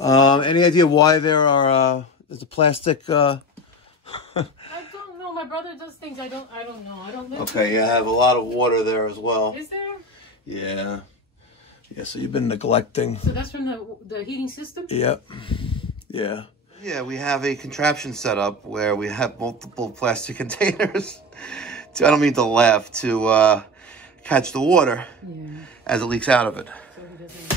Any idea why there's a plastic? I don't know. My brother does things. I don't know. I don't know. Okay, yeah, I have a lot of water there as well. Is there? Yeah. Yeah, so you've been neglecting. So that's from the heating system? Yep. Yeah. Yeah, we have a contraption set up where we have multiple plastic containers. I don't mean to laugh, to catch the water as it leaks out of it. So he doesn't...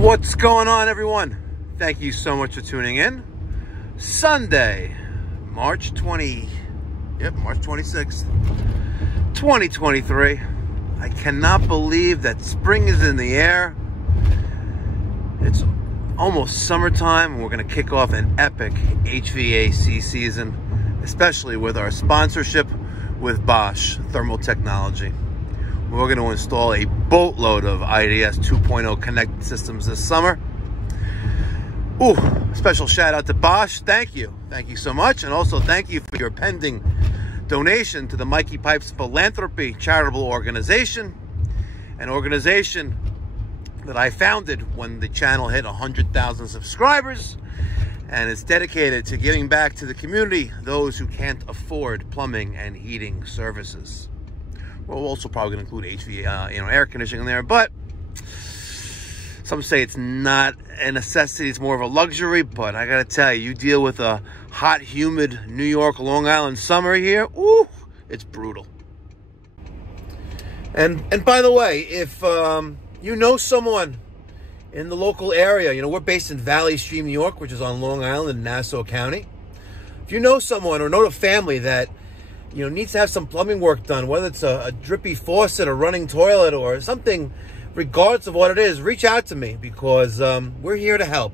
What's going on, everyone? Thank you so much for tuning in. Sunday, March 26th, 2023. I cannot believe that spring is in the air. It's almost summertime, and we're going to kick off an epic HVAC season, especially with our sponsorship with Bosch Thermal Technology. We're going to install a boatload of IDS 2.0 connected systems this summer. Ooh, special shout out to Bosch. Thank you. Thank you so much. And also thank you for your pending donation to the Mikey Pipes Philanthropy Charitable Organization, an organization that I founded when the channel hit 100,000 subscribers, and it's dedicated to giving back to the community, those who can't afford plumbing and heating services. We're also probably going to include HVAC, air conditioning in there, but some say it's not a necessity, it's more of a luxury. But I got to tell you, you deal with a hot, humid New York, Long Island summer here, ooh, it's brutal. And by the way, if you know someone in the local area, we're based in Valley Stream, New York, which is on Long Island in Nassau County. If you know someone or know a family that needs to have some plumbing work done, whether it's a drippy faucet, a running toilet, or something, regardless of what it is, reach out to me, because we're here to help.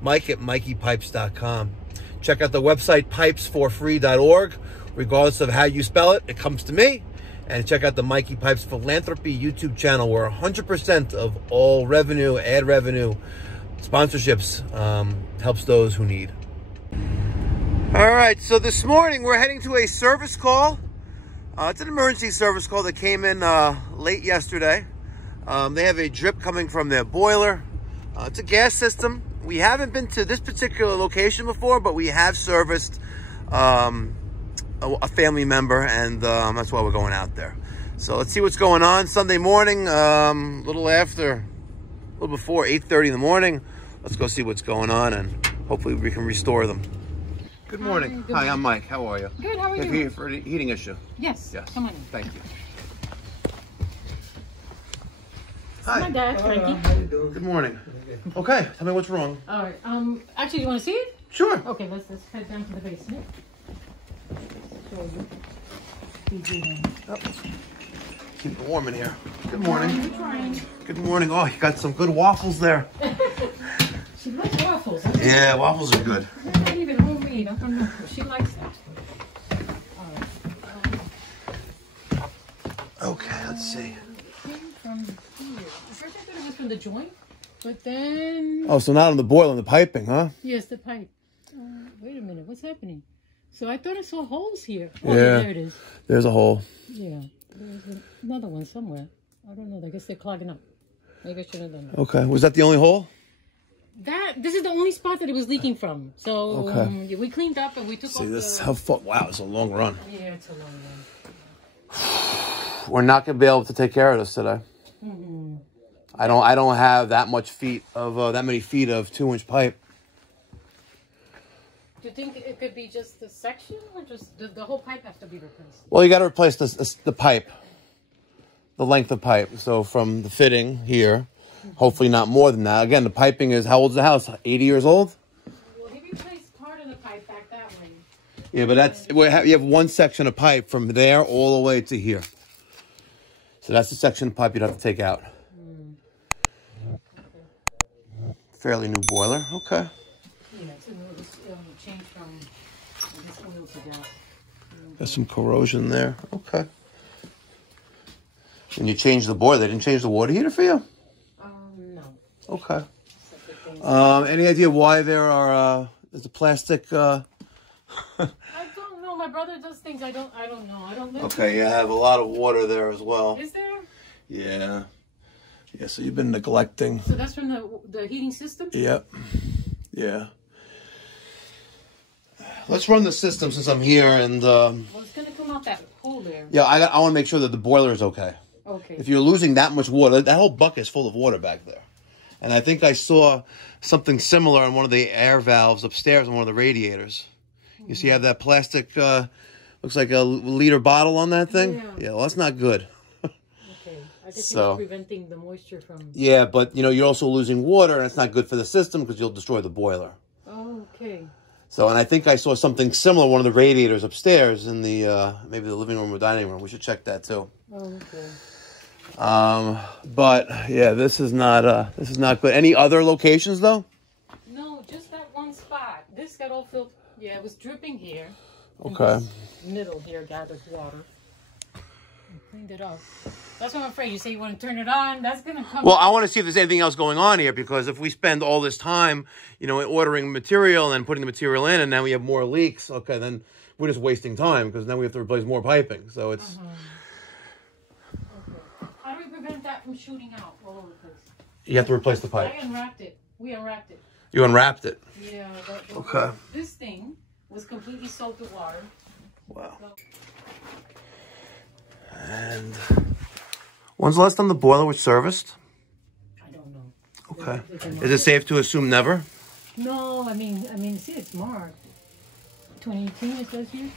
Mike at mikeypipes.com. Check out the website pipesforfree.org. Regardless of how you spell it, it comes to me. And check out the Mikey Pipes Philanthropy YouTube channel, where 100% of all revenue, ad revenue, sponsorships helps those who need. All right, so this morning we're heading to a service call. It's an emergency service call that came in late yesterday. They have a drip coming from their boiler. It's a gas system. We haven't been to this particular location before, but we have serviced a family member, and that's why we're going out there. So let's see what's going on. Sunday morning, a little before 8:30 in the morning. Let's go see what's going on, and hopefully we can restore them. Good morning. Hi, I'm Mike. How are you? Good, how are you? Here for a heating issue. Yes. Come on in. Thank you. Hi. My dad, Frankie. How you doing? Good morning. Okay, tell me what's wrong. All right. Actually, you want to see it? Sure. Okay, let's head down to the basement. Oh. Keep it warm in here. Good morning. Trying. Good morning. Oh, you got some good waffles there. She likes waffles. Yeah, waffles are good. They're not even homemade. I don't know. She likes that. All right. Okay, let's see. From here. First I thought it was from the joint, but then... Oh, so not on the boiler, on the piping, huh? Yes, the pipe. Wait a minute. What's happening? So I thought I saw holes here. Oh, yeah, there it is. There's a hole. Yeah. There's another one somewhere. I don't know. I guess they're clogging up. Maybe I should have done that. Okay. Was that the only hole? This is the only spot that it was leaking from. So okay. We cleaned up and we took off this how far? Wow, it's a long run. Yeah, it's a long run. We're not gonna be able to take care of this today. Mm-hmm. I don't have that many feet of 2-inch pipe. Do you think it could be just the section, or just the whole pipe have to be replaced? Well, you got to replace the pipe, the length of pipe. So from the fitting here, hopefully not more than that. Again, the piping is, how old's the house? 80 years old? Well, he replaced part of the pipe back that way. Yeah, but you have one section of pipe from there all the way to here. So that's the section of pipe you'd have to take out. Okay. Fairly new boiler. Okay. Yeah, it's a change from this oil to gas. There's some corrosion there. Okay. When you changed the boiler, they didn't change the water heater for you? No. Okay. Any idea why there's a plastic? I don't know. My brother does things I don't know. I don't live. Okay, you have a lot of water there as well. Is there? Yeah. Yeah, so you've been neglecting. So that's from the heating system? Yep. Yeah. Let's run the system since I'm here and... well, it's going to come out that hole there. Yeah, I want to make sure that the boiler is okay. Okay. If you're losing that much water, that whole bucket is full of water back there. And I think I saw something similar on one of the air valves upstairs on one of the radiators. You see, you have that plastic, looks like a liter bottle on that thing? Yeah, well, that's not good. I guess you're preventing the moisture from... Yeah, but, you know, you're also losing water, and it's not good for the system because you'll destroy the boiler. Oh, okay. So, and I think I saw something similar, one of the radiators upstairs in the, maybe the living room or dining room. We should check that, too. Oh, okay. But, yeah, this is not good. Any other locations, though? No, just that one spot. This got all filled... Yeah, it was dripping here. Okay. Middle here gathered water. Cleaned it up. That's what I'm afraid. You say you want to turn it on, that's going to come... Well, I want to see if there's anything else going on here, because if we spend all this time, you know, ordering material and then putting the material in, and now we have more leaks, okay, then we're just wasting time, because then we have to replace more piping. So it's... Okay. How do we prevent that from shooting out all over the place? You have to replace the pipe. I unwrapped it. We unwrapped it. You unwrapped it? Yeah. Okay. This thing was completely soaked with water. Wow. And when's the last time the boiler was serviced? I don't know. Okay. Is it safe to assume never? No, I mean, see, it's marked. 2018, it says here.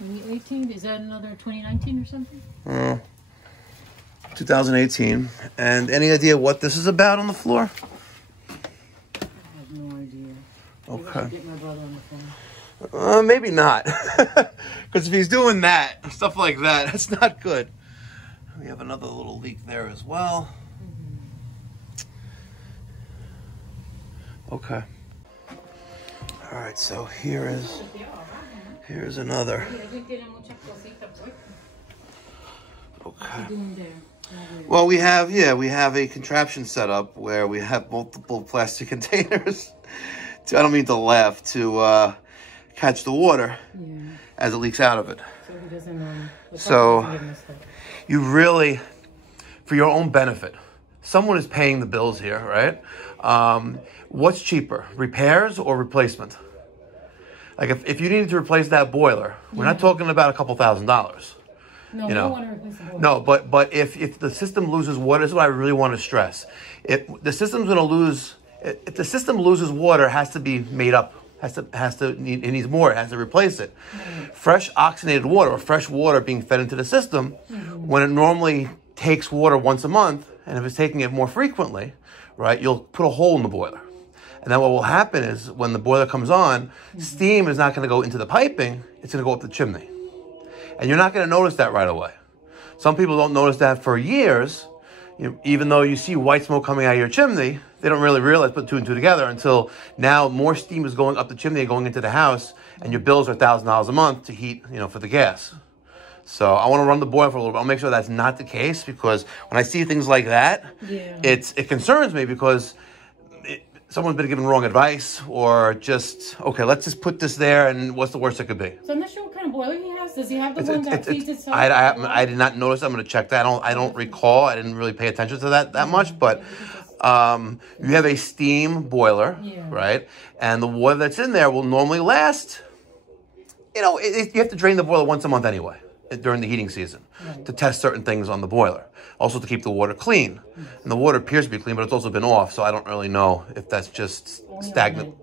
2018, is that another 2019 or something? 2018. And any idea what this is about on the floor? I have no idea. Okay. I should get my brother on the phone. Maybe not. Because if he's doing that, stuff like that, that's not good. We have another little leak there as well. Okay. All right, so here's another. Okay. Well, we have a contraption set up where we have multiple plastic containers. I don't mean to laugh, to catch the water as it leaks out of it. So he doesn't. So you really, for your own benefit, someone is paying the bills here, right? What's cheaper, repairs or replacement? Like if you needed to replace that boiler, we're not talking about a couple $1,000s. No, you know, want to replace the boiler. No, but if the system loses water, this is what I really want to stress. If the system's going to lose, if the system loses water, it has to be made up. It needs more. It has to replace it. Fresh oxygenated water or fresh water being fed into the system, when it normally takes water once a month, and if it's taking it more frequently, right, you'll put a hole in the boiler. And then what will happen is when the boiler comes on, steam is not going to go into the piping, it's going to go up the chimney. And you're not going to notice that right away. Some people don't notice that for years. Even though you see white smoke coming out of your chimney, they don't really realize, put two and two together until now more steam is going up the chimney and going into the house, and your bills are $1,000 a month to heat, for the gas. So I want to run the boiler for a little bit. I'll make sure that's not the case, because when I see things like that, it concerns me, because someone's been given wrong advice, or just, okay, let's just put this there, and what's the worst it could be? So I'm not sure what kind of boiler he has. Does he have the one that feeds itself? I did not notice. I'm going to check that. I don't recall. I didn't really pay attention to that much, but you have a steam boiler, right? And the water that's in there will normally last, you have to drain the boiler once a month anyway during the heating season to test certain things on the boiler. Also to keep the water clean. And the water appears to be clean, but it's also been off, so I don't really know if that's just stagnant.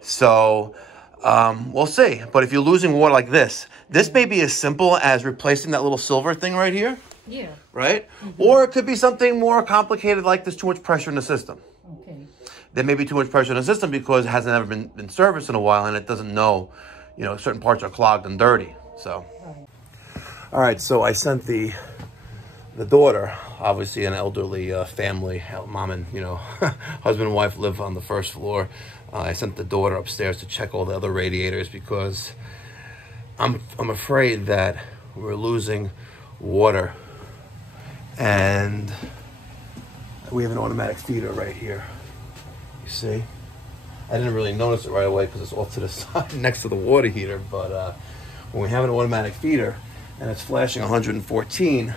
So we'll see. But if you're losing water like this may be as simple as replacing that little silver thing right here. Yeah. Right? Or it could be something more complicated, like there's too much pressure in the system. Okay. There may be too much pressure in the system because it hasn't ever been serviced in a while, and it doesn't know, certain parts are clogged and dirty. So. All right, so I sent the daughter, obviously an elderly family, mom and, husband and wife live on the first floor. I sent the daughter upstairs to check all the other radiators, because I'm afraid that we're losing water And we have an automatic feeder right here. You see? I didn't really notice it right away because it's off to the side next to the water heater. But when we have an automatic feeder and it's flashing 114,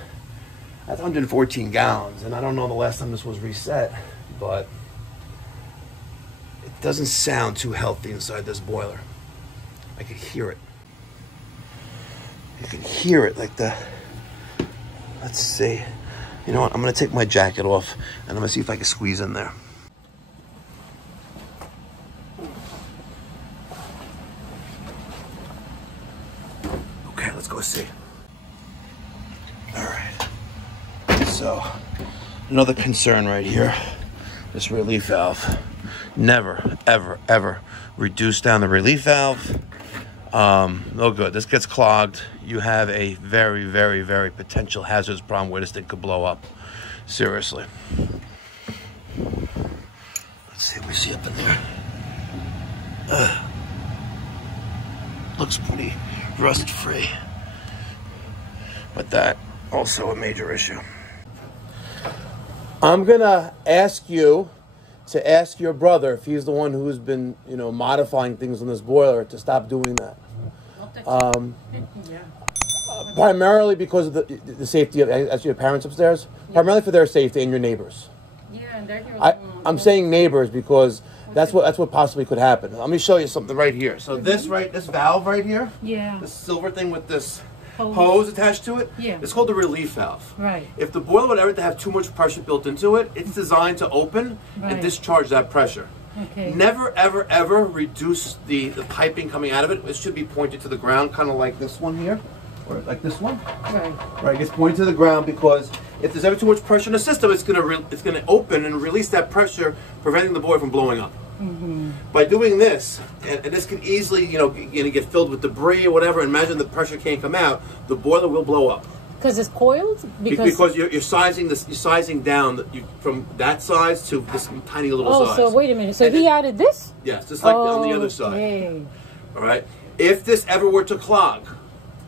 that's 114 gallons. And I don't know the last time this was reset, but it doesn't sound too healthy inside this boiler. I could hear it. You can hear it like the... Let's see. You know what? I'm going to take my jacket off and I'm going to see if I can squeeze in there. Okay, let's go see. All right. So, another concern right here. This relief valve. Never, ever, ever reduce down the relief valve. No good. This gets clogged. You have a very, very, very potential hazardous problem where this thing could blow up. Seriously. Let's see what we see up in there. Looks pretty rust-free. But that also a major issue. I'm gonna ask you to ask your brother if he's the one who's been, you know, modifying things on this boiler to stop doing that. Primarily because of the safety of your parents upstairs. Yeah. Primarily for their safety and your neighbors. Yeah, and they're here. I'm saying neighbors because that's what possibly could happen. Let me show you something right here. So this valve right here, this silver thing with this hose attached to it, it's called the relief valve. Right. If the boiler would ever have too much pressure built into it, it's designed to open and discharge that pressure. Okay. Never, ever, ever reduce the piping coming out of it. It should be pointed to the ground, kind of like this one here, or like this one. Right. It gets pointed to the ground because if there's ever too much pressure in the system, it's gonna open and release that pressure, preventing the boiler from blowing up. Mm-hmm. By doing this, and this can easily, get filled with debris or whatever. Imagine the pressure can't come out. The boiler will blow up. Because it's coiled? Because you're sizing this. You're sizing down from that size to this tiny little size. Oh, so wait a minute. So he added this? Yes, just like on the other side. Okay. All right. If this ever were to clog,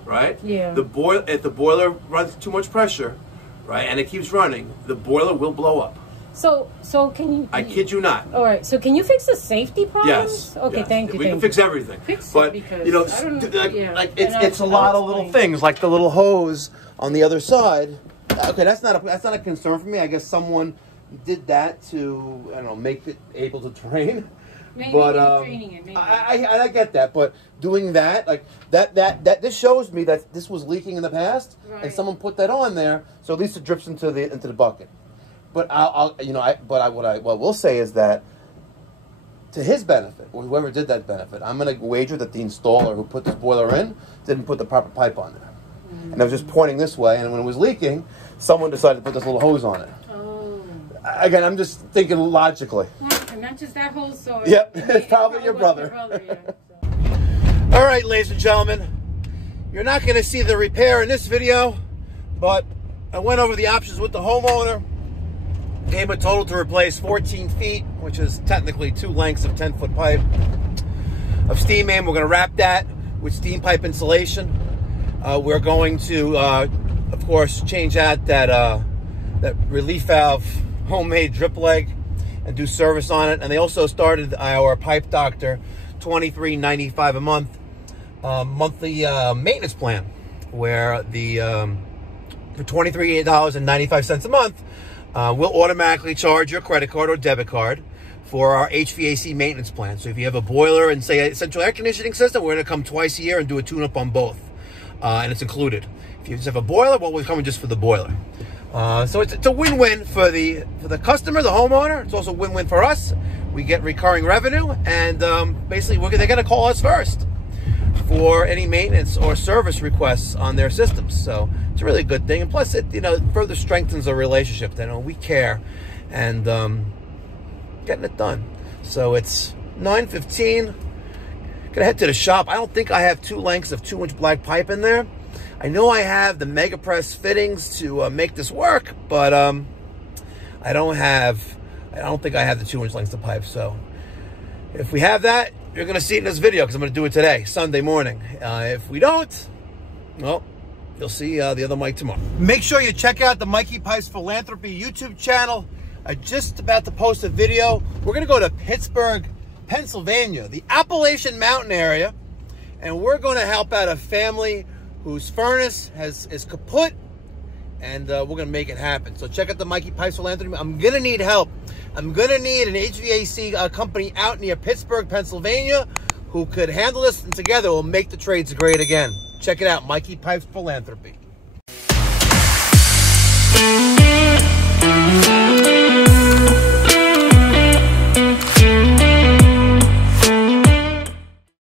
right? Yeah. If the boiler runs too much pressure, right, and it keeps running, the boiler will blow up. So can you? I kid you not. All right. So can you fix the safety problems? Yes. Okay. Yes. Thank you. We can fix everything. But it's a lot of little things like the little hose on the other side. Okay, that's not a concern for me. I guess someone did that to, I don't know, make it able to drain. Maybe training it. Maybe. I get that, but doing that, like that this shows me that this was leaking in the past, and someone put that on there, so at least it drips into the bucket. But what I will say is that to his benefit, or whoever did that benefit, I'm going to wager that the installer who put this boiler in didn't put the proper pipe on there. Mm-hmm. And it was just pointing this way, and when it was leaking, someone decided to put this little hose on it. Oh. Again, I'm just thinking logically. And not just that hose, so... Yep, it's probably your brother. All right, ladies and gentlemen, you're not going to see the repair in this video, but I went over the options with the homeowner. Gave a total to replace 14 feet, which is technically 2 lengths of 10-foot pipe of steam main. We're going to wrap that with steam pipe insulation. We're going to, of course, change out that relief valve homemade drip leg and do service on it. And they also started our Pipe Doctor $23.95 a month monthly maintenance plan, where for $23.95 a month, we'll automatically charge your credit card or debit card for our HVAC maintenance plan. So if you have a boiler and, say, a central air conditioning system, we're going to come twice a year and do a tune-up on both. And it's included. If you just have a boiler, well, we're coming just for the boiler. So it's a win-win for the customer, the homeowner. It's also a win-win for us. We get recurring revenue, and basically they're going to call us first for any maintenance or service requests on their systems. So it's a really good thing, and plus it further strengthens our relationship. They know we care, and getting it done. So it's 9:15. Gonna head to the shop. I don't think I have 2 lengths of 2-inch black pipe in there. I know I have the Mega Press fittings to make this work, but I don't think I have the 2-inch lengths of pipe. So if we have that, you're gonna see it in this video because I'm gonna do it today, Sunday morning. If we don't, well, You'll see the other Mike tomorrow. Make sure you check out the Mikey Pipes Philanthropy YouTube channel. I'm just about to post a video. We're going to go to Pittsburgh, Pennsylvania, the Appalachian Mountain area, and we're going to help out a family whose furnace is kaput, and we're going to make it happen. So check out the Mikey Pipes Philanthropy. I'm going to need help. I'm going to need an HVAC company out near Pittsburgh, Pennsylvania, who could handle this, and together we'll make the trades great again. Check it out, Mikey Pipes Philanthropy.